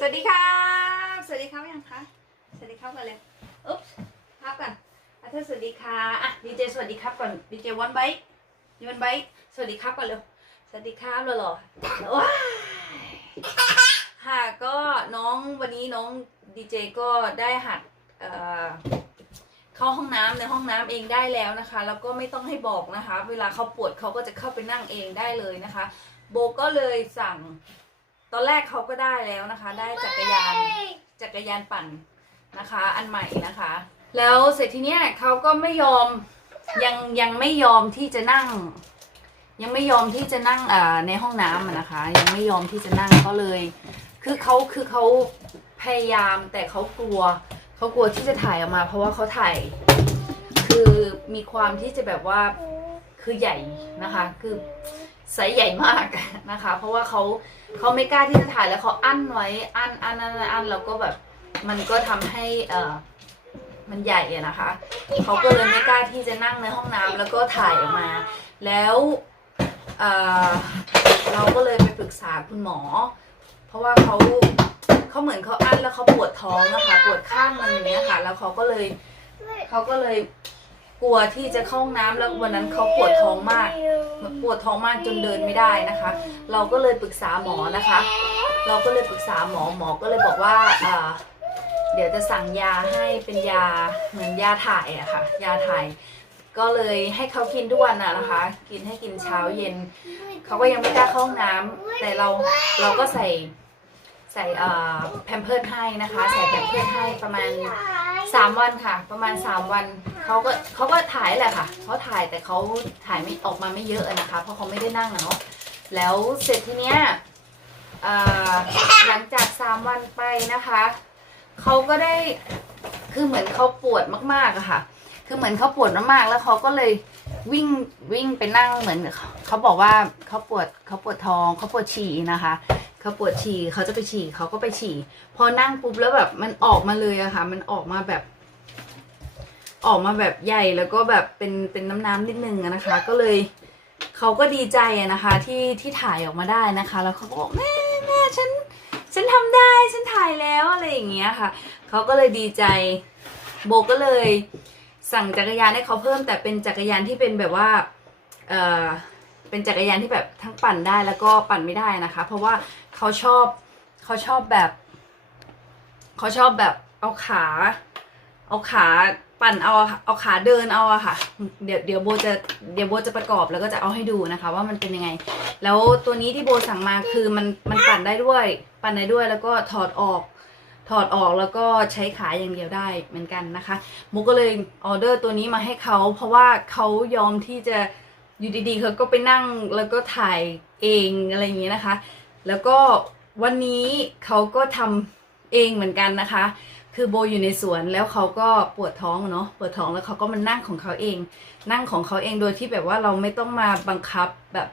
สวัสดีครับสวัสดีครับยังคะ สวัสดีครับกันเลยอุ๊บครับกันอาเธอสวัสดีค่ะ อะดีเจสวัสดีครับก่อน ดีเจวันไบต์วันไบต์สวัสดีครับก่อนเร็ว สวัสดีครับเลยเหรอว้าค่ะก็น้องวันนี้น้องดีเจก็ได้หัดเอ่อเข้าห้องน้ำในห้องน้ำเองได้แล้วนะคะ แล้วก็ไม่ต้องให้บอกนะคะ เวลาเขาปวดเขาก็จะเข้าไปนั่งเองได้เลยนะคะ โบก็เลยสั่ง ตอนแรกเขาก็ได้แล้วนะคะ ได้จักรยานจักรยานปั่นนะคะ อันใหม่นะคะ แล้วเสร็จทีเนี้ยเขาก็ไม่ยอมยังยังไม่ยอมที่จะนั่ง ยังไม่ยอมที่จะนั่งอ่าในห้องน้ำอะนะคะ ยังไม่ยอมที่จะนั่งก็เลย คือเขาคือเขาพยายามแต่เขากลัวเขากลัวที่จะถ่ายออกมา เพราะว่าเขาถ่าย คือมีความที่จะแบบว่าคือใหญ่นะคะ คือไซส์ใหญ่มากนะคะ เพราะว่าเขา เขาไม่กล้าที่จะถ่ายแล้วเขาอั้นไว้ อั้นอั้นอั้นอั้นแล้วก็แบบมันก็ทำให้เออมันใหญ่อะนะคะเขาก็เลยไม่กล้าที่จะนั่งในห้องน้ำแล้วก็ถ่ายออกมา แล้วเอ่อเราก็เลยไปปรึกษาคุณหมอ เพราะว่าเขาเขาเหมือนเขาอั้นแล้วเขาปวดท้องนะคะปวดข้างนึงอย่างเนี้ยค่ะ แล้วเขาก็เลยเขาก็เลย กลัวที่จะเข้าห้องน้ำแล้ววันนั้นเขาปวดท้องมากปวดท้องมากจนเดินไม่ได้นะคะ เราก็เลยปรึกษาหมอนะคะ เราก็เลยปรึกษาหมอหมอก็เลยบอกว่าอ่าเดี๋ยวจะสั่งยาให้เป็นยาเหมือนยาถ่ายอะค่ะ ยาถ่ายก็เลยให้เขากินทุกวันอะนะคะ กินให้กินเช้าเย็น เขาก็ยังไม่กล้าเข้าห้องน้ำแต่เราเราก็ใส่ใส่เอ่อแพมเพิร์ดให้นะคะ ใส่แพมเพิร์ดให้ประมาณสามวันค่ะ ประมาณสามวัน เขาก็เขาก็ถ่ายแหละค่ะเขาถ่ายแต่เขาถ่ายไม่ออกมาไม่เยอะนะคะ เพราะเขาไม่ได้นั่งอะเนาะแล้วเสร็จทีเนี้ยหลังจากสามวันไปนะคะเขาก็ได้คือเหมือนเขาปวดมากๆอะค่ะ คือเหมือนเขาปวดมากๆแล้วเขาก็เลยวิ่งวิ่งไปนั่งเหมือนเขาบอกว่าเขาปวดเขาปวดท้องเขาปวดฉี่นะคะเขาปวดฉี่เขาจะไปฉี่เขาก็ไปฉี่พอนั่งปุ๊บแล้วแบบมันออกมาเลยอะค่ะ มันออกมาแบบ ออกมาแบบใหญ่แล้วก็แบบเป็นเป็นน้ำน้ำนิดนึงนะคะ ก็เลยเขาก็ดีใจนะคะที่ที่ถ่ายออกมาได้นะคะ แล้วเขาก็บอกแม่แม่ฉันฉันทำได้ฉันถ่ายแล้วอะไรอย่างเงี้ยค่ะเขาก็เลยดีใจโบก็เลยสั่งจักรยานให้เขาเพิ่มแต่เป็นจักรยานที่เป็นแบบว่าเออเป็นจักรยานที่แบบทั้งปั่นได้แล้วก็ปั่นไม่ได้นะคะ เพราะว่าเขาชอบเขาชอบแบบเขาชอบแบบเอาขา เอาขา ปั่นเอาเอาขาเดินเอาอะค่ะ เดี๋ยวเดี๋ยวโบจะเดี๋ยวโบจะประกอบแล้วก็จะเอาให้ดูนะคะ ว่ามันเป็นยังไง แล้วตัวนี้ที่โบสั่งมาคือมันมันปั่นได้ด้วย ปั่นได้ด้วยแล้วก็ถอดออก ถอดออกแล้วก็ใช้ขาอย่างเดียวได้เหมือนกันนะคะโมก็เลยออเดอร์ตัวนี้มาให้เขาเพราะว่าเขายอมที่จะอยู่ดีๆเขาก็ไปนั่งแล้วก็ถ่ายเองอะไรอย่างเงี้ยนะคะ แล้วก็วันนี้เขาก็ทำเองเหมือนกันนะคะ คือโบอยู่ในสวนแล้วเขาก็ปวดท้องเนาะปวดท้องแล้วเขาก็มานั่งของเขาเอง นั่งของเขาเองโดยที่แบบว่าเราไม่ต้องมาบังคับแบบ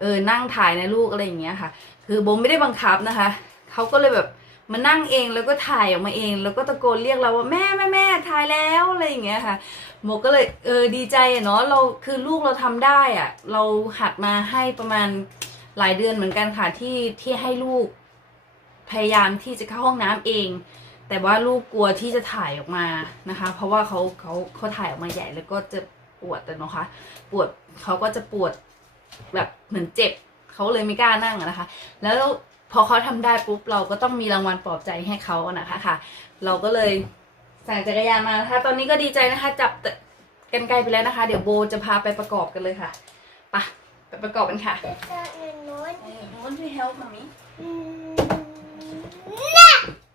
เออนั่งถ่ายในะลูกอะไรอย่างเงี้ยค่ะ คือโบไม่ได้บังคับนะคะเขาก็เลยแบบมานั่งเองแล้วก็ถ่ายออกมาเอง แล้วก็ตะโกนเรียกเราว่าแม่แม่แม่ถ่ายแล้วอะไรอย่างเงี้ยค่ะโมก็เลยเออดีใจอะเนาะเราคือลูกเราทำได้อะเราหัดมาให้ประมาณหลายเดือนเหมือนกันค่ะที่ที่ให้ลูกพยายามที่จะเข้าห้องน้ำเอง แต่ว่าลูกกลัวที่จะถ่ายออกมานะคะ เพราะว่าเขาเขาเขาถ่ายออกมาใหญ่แล้วก็จะปวดแต่เนาะคะ ปวดเขาก็จะปวดแบบเหมือนเจ็บเขาเลยไม่กล้านั่งอะนะคะ แล้วพอเขาทำได้ปุ๊บเราก็ต้องมีรางวัลปลอบใจให้เขานะคะค่ะ เราก็เลยสั่งจักรยานมานะคะตอนนี้ก็ดีใจนะคะ จับกันไกลไปแล้วนะคะ เดี๋ยวโบจะพาไปประกอบกันเลยค่ะไปไปประกอบกันค่ะ Want to help mommy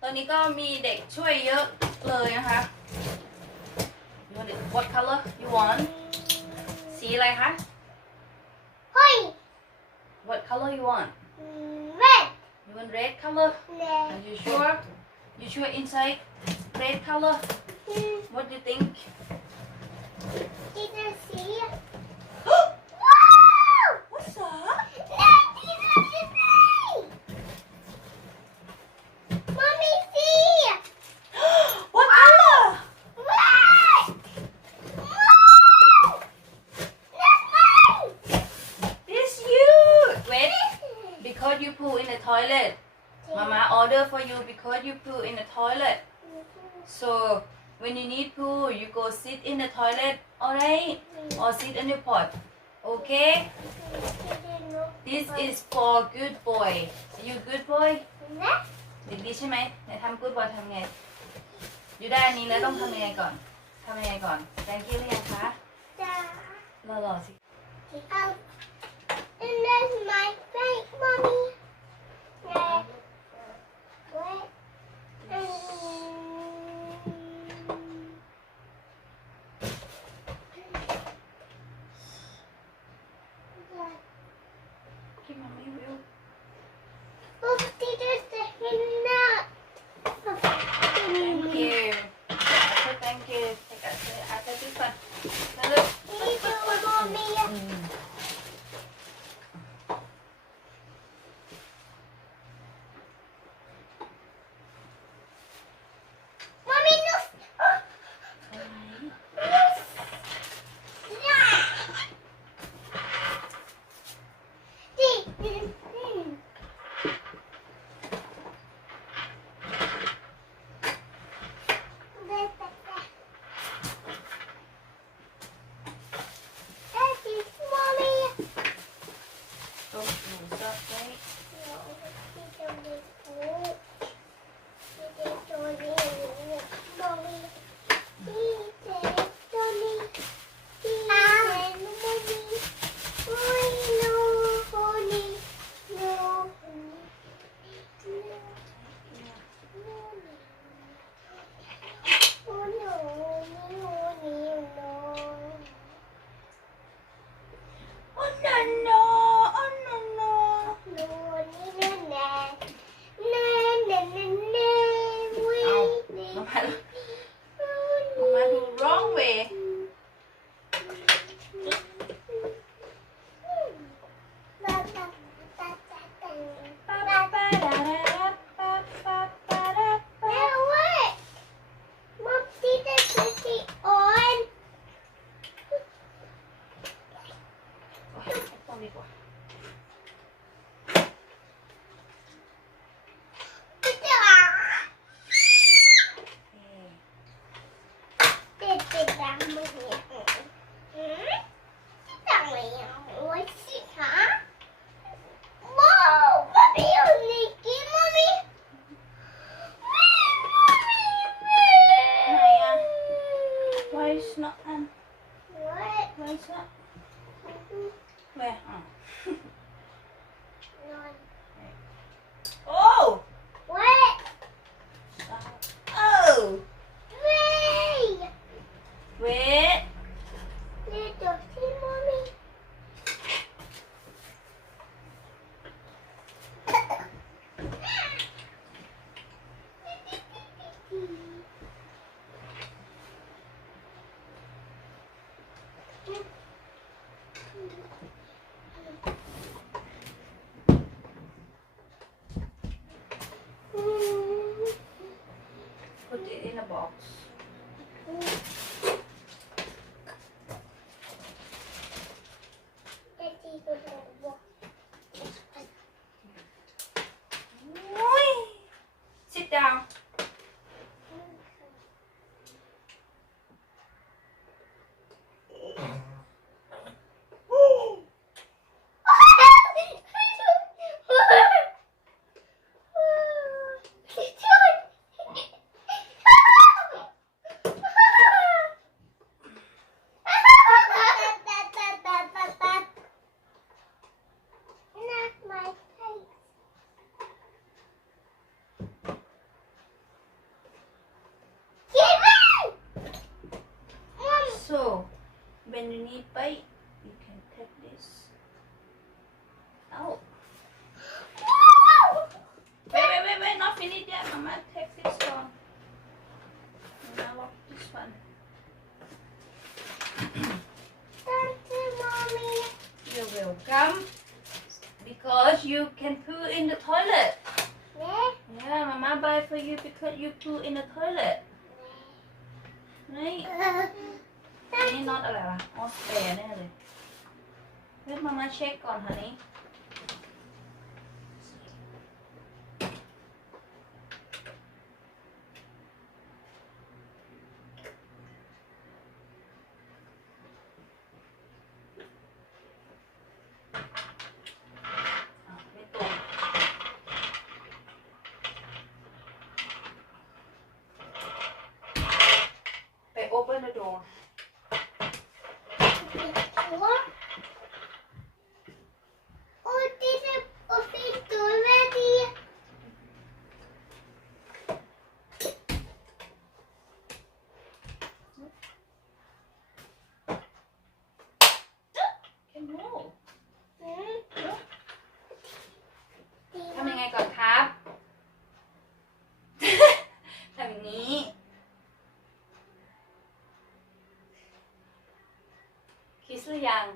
ตอนนี้ก็มีเด็กช่วยเยอะเลยนะคะ You want it what color you want สีอะไรคะ What color you want You want red color Are you sure You sure inside red color What do you think What's that What color It's you Ready Because you poo in the toilet Mama order for you because you poo in the toilet so when you need poo you go sit in the toilet alright or sit in the pot okay this is for good boy you good boy เด็กดีใช่ไหมไหนทำ good boy ทำไงอยู่ได้อันนี้แล้วต้องทำยังไงก่อนทำยังไงก่อน thank you หรือยังคะรอรอสิ And that's my fake mommy. 我吃糖 when you need bite you can take this out wait wait wait wait not finished yet mama take this one mama lock this one thank you, mommy. You're welcome. Because you can poo in the toilet. Yeah. Yeah, Mama buy for you because you poo in the toilet. Right? Uh, นนี้น็อตอะไรวะออสเตรแน่เลยเรียวมามาเช็คก่อนค่ะนี้ door What? Oh, this is open door ready. can move Hmm? ทำยังไงก่อนครับ ทำอย่างนี้ คิสหรือ ยัง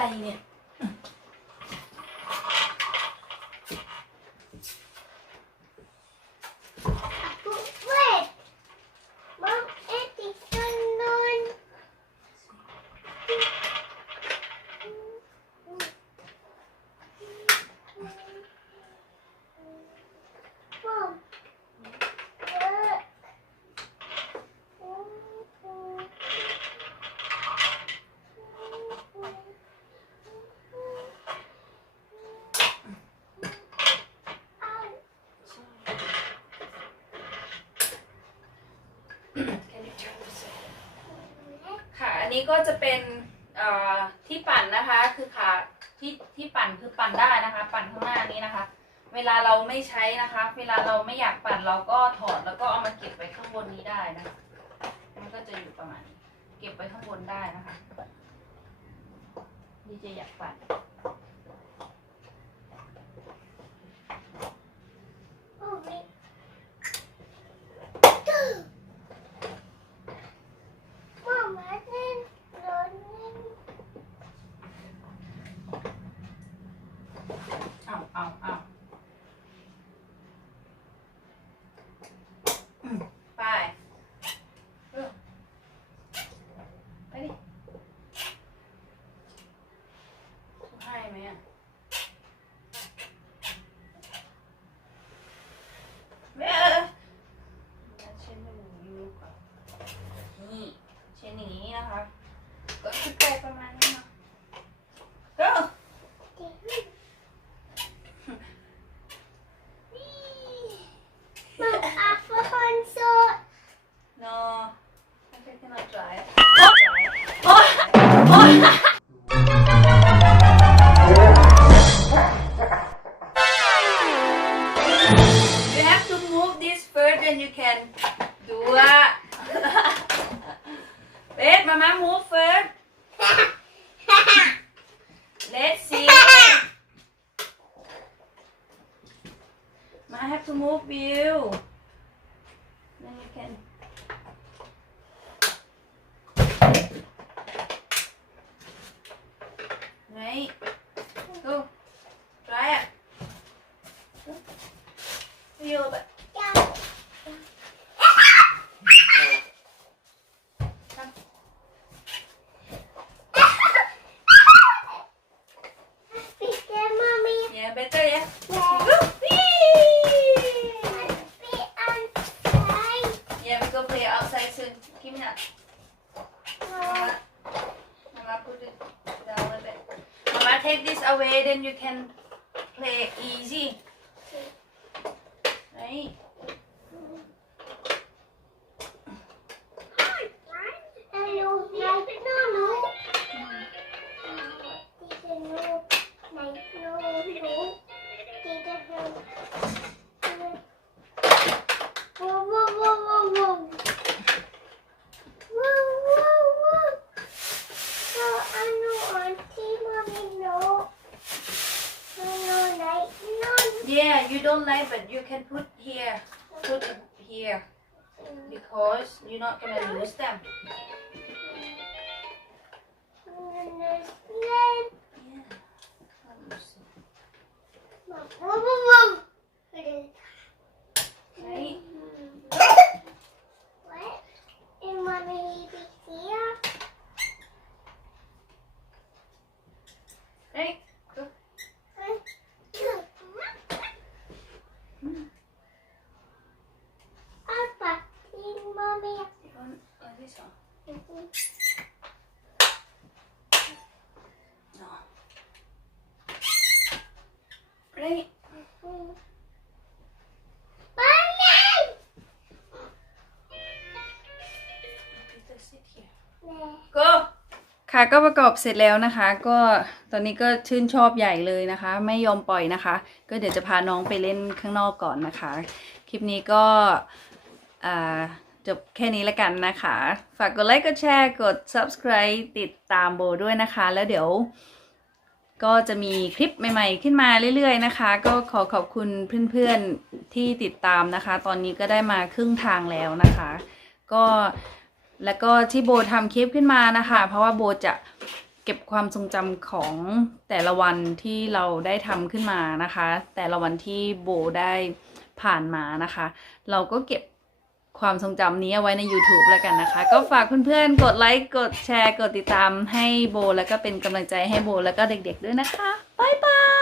อะไรเนี่ย Wait! Mom, it's unknown. Mom. Look. ค่ะ อันนี้ ก็จะเป็นที่ปั่นนะคะ คือขาที่ที่ปั่นคือปั่นได้นะคะ ปั่นข้างหน้านี้นะคะ เวลาเราไม่ใช้นะคะ เวลาเราไม่อยากปั่นเราก็ถอดแล้วก็เอามาเก็บไว้ข้างบนนี้ได้นะคะมันก็จะอยู่ประมาณนี้เก็บไว้ข้างบนได้นะคะนี่จะอยากปั่น take this away, then you can play easy. Right? You don't like but you can put here put it here because you're not gonna lose them yeah right What? And mommy be here? right like this one no right Mommy! Peter sit here go ค่ะก็ประกอบเสร็จแล้วนะคะ ก็ตอนนี้ก็ชื่นชอบใหญ่เลยนะคะ ไม่ยอมปล่อยนะคะ ก็เดี๋ยวจะพาน้องไปเล่นข้างนอกก่อนนะคะ คลิปนี้ก็อ่า จบแค่นี้ละกันนะคะ ฝากกดไลค์ กดแชร์ กด subscribe ติดตามโบด้วยนะคะ แล้วเดี๋ยว ก็จะมีคลิปใหม่ ๆ ขึ้นมาเรื่อย ๆ นะคะ ก็ขอขอบคุณเพื่อนๆที่ติดตามนะคะ ตอนนี้ก็ได้มาครึ่งทางแล้วนะคะ ก็แล้วก็ที่โบทำคลิปขึ้นมานะคะ เพราะว่าโบจะเก็บความทรงจำของแต่ละวันที่เราได้ทำขึ้นมานะคะ แต่ละวันที่โบได้ผ่านมานะคะ เราก็เก็บ ความทรงจำนี้เอาไว้ใน YouTube แล้วกันนะคะ ก็ฝากเพื่อนๆ กดไลค์ กดแชร์ กดติดตามให้โบ แล้วก็เป็นกำลังใจให้โบ แล้วก็เด็กๆด้วยนะคะ บ๊ายบายอะบ๊ายบายก่อนบ๊ายบาย